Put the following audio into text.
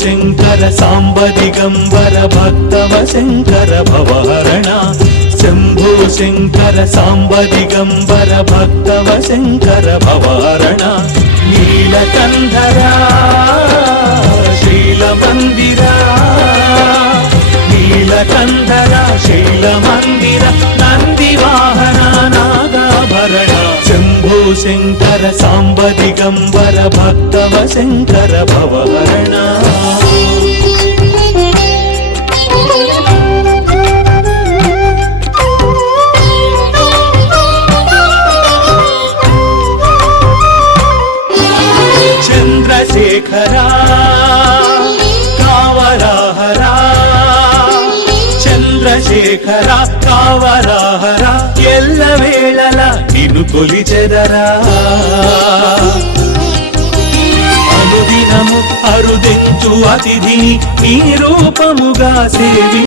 శంకర సాంబ దిగంబర భక్తవ శంకర భవహరణ శంభో శంకర సాంబ దిగంబర భక్తవ శంకర భవహరణ నీలకంధరా శైలమందిరా నీలకంధరా శైలమందిర నందివాహన నాగాభరణ శంభో శంకర సాంబ దిగంబర భక్తవ శంకర భవహరణ చంద్రశేఖరా కావరాహరా చంద్రశేఖర కావరాహర ఎల్లవేళల నిన్ను కొలిచెదరా అనుదినము అరుదెచ్చు అతిథిని నీ రూపముగా సేవి